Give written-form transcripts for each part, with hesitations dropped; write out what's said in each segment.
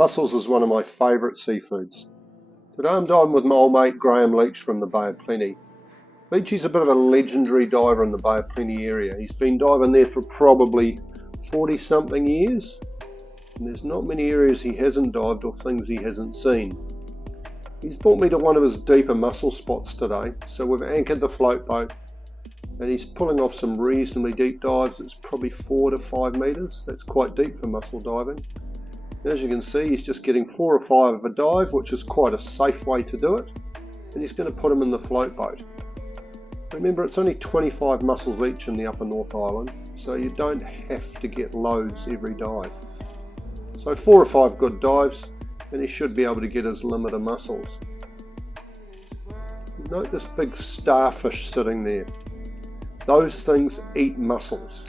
Mussels is one of my favourite seafoods. Today I'm diving with my old mate Graham Leitch from the Bay of Plenty. Leitchy's a bit of a legendary diver in the Bay of Plenty area. He's been diving there for probably 40 something years, and there's not many areas he hasn't dived or things he hasn't seen. He's brought me to one of his deeper mussel spots today, so we've anchored the float boat and he's pulling off some reasonably deep dives. It's probably 4 to 5 metres. That's quite deep for mussel diving. As you can see, he's just getting 4 or 5 of a dive, which is quite a safe way to do it, and he's going to put them in the float boat. Remember, it's only 25 mussels each in the upper North Island, so you don't have to get loads every dive. So 4 or 5 good dives and he should be able to get his limit of mussels. Note this big starfish sitting there. Those things eat mussels.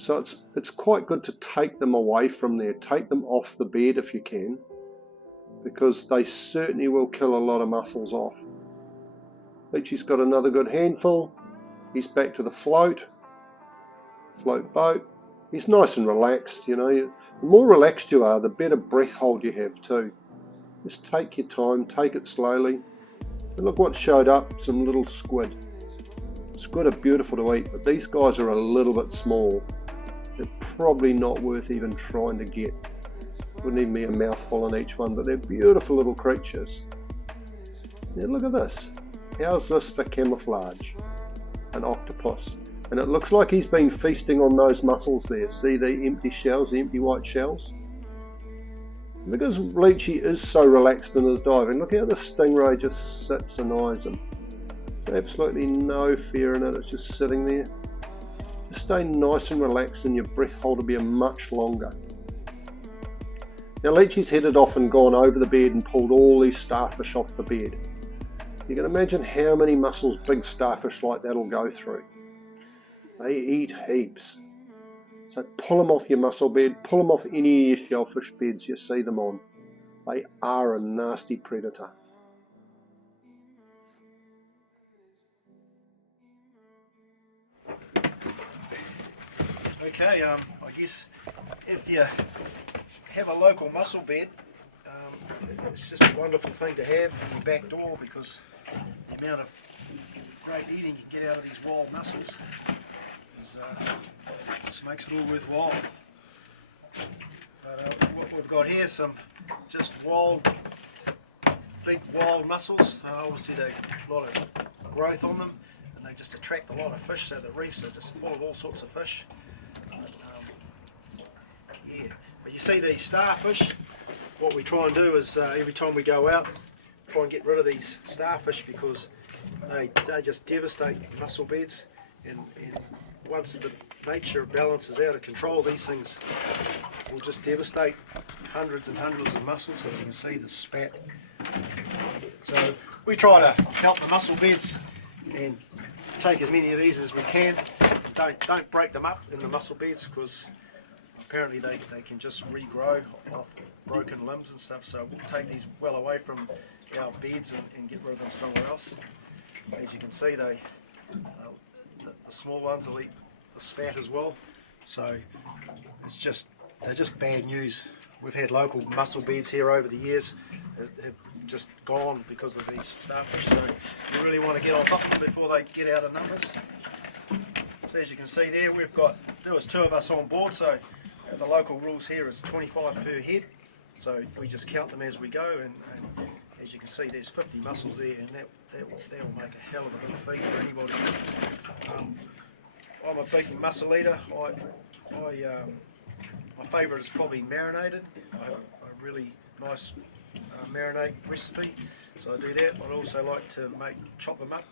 So it's quite good to take them away from there, take them off the bed if you can, because they certainly will kill a lot of mussels off. Leitchy's got another good handful. He's back to the float boat. He's nice and relaxed, you know. The more relaxed you are, the better breath hold you have too. Just take your time, take it slowly. And look what showed up, some little squid. Squid are beautiful to eat, but these guys are a little bit small. They're probably not worth even trying to get. Wouldn't even be a mouthful in each one, but they're beautiful little creatures. Now look at this. How's this for camouflage? An octopus. And it looks like he's been feasting on those mussels there. See the empty shells, the empty white shells? Because Leitchy is so relaxed in his diving, look how the stingray just sits and eyes him. There's absolutely no fear in it, it's just sitting there. Just stay nice and relaxed and your breath hold will be much longer. Now Leitchy's headed off and gone over the bed and pulled all these starfish off the bed. You can imagine how many mussels big starfish like that will go through. They eat heaps. So pull them off your mussel bed, pull them off any of your shellfish beds you see them on. They are a nasty predator. Okay, I guess if you have a local mussel bed, it's just a wonderful thing to have in your back door, because the amount of great eating you can get out of these wild mussels just makes it all worthwhile. But what we've got here is some just big wild mussels. Obviously they've a lot of growth on them, and they just attract a lot of fish, so the reefs are just full of all sorts of fish. But you see these starfish, what we try and do is every time we go out, try and get rid of these starfish, because they just devastate mussel beds, and once the nature balances out of control, these things will just devastate hundreds and hundreds of mussels. As you can see, the spat. So we try to help the mussel beds and take as many of these as we can. Don't break them up in the mussel beds, because apparently they can just regrow off broken limbs and stuff. So we'll take these well away from our beds and get rid of them somewhere else. As you can see, the small ones will eat the spat as well. So they're just bad news. We've had local mussel beds here over the years that have just gone because of these starfish. So you really want to get on top of them before they get out of numbers. So as you can see there, there was 2 of us on board. So the local rules here is 25 per head. So we just count them as we go, and as you can see, there's 50 mussels there, and that will make a hell of a big feed for anybody. I'm a big mussel eater. My favourite is probably marinated. I have a really nice marinade recipe, so I do that. I'd also like to chop them up.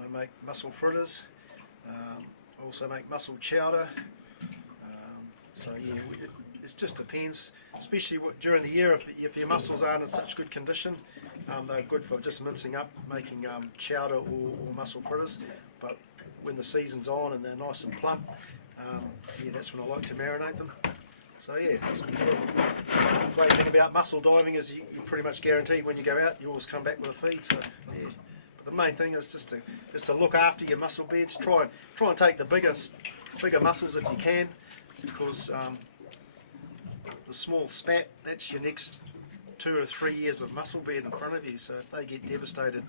I make mussel fritters. I also make mussel chowder. So yeah, it just depends, especially during the year if your mussels aren't in such good condition. They're good for just mincing up, making chowder or mussel fritters. But when the season's on and they're nice and plump, yeah, that's when I like to marinate them. So yeah, the great thing about mussel diving is you're pretty much guaranteed when you go out, you always come back with a feed. So yeah, but the main thing is just to look after your mussel beds. Try and take the bigger mussels if you can, because the small spat, that's your next 2 or 3 years of mussel bed in front of you. So if they get devastated,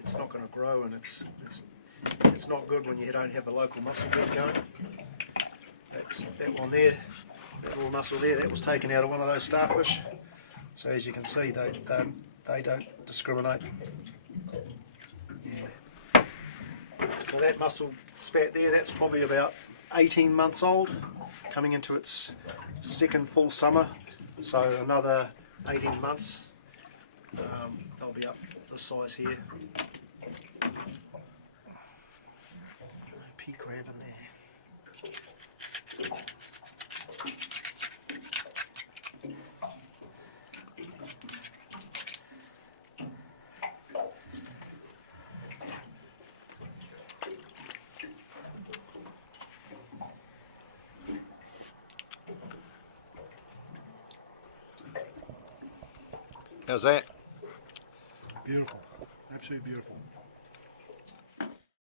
it's not going to grow, and it's not good when you don't have the local mussel bed going. That's that one there, that little mussel there, that was taken out of one of those starfish. So as you can see, they don't discriminate. Yeah. So that mussel spat there, that's probably about 18 months old, coming into its second full summer. So another 18 months, they'll be up this size here. Pea crab in there. How's that? Beautiful, absolutely beautiful.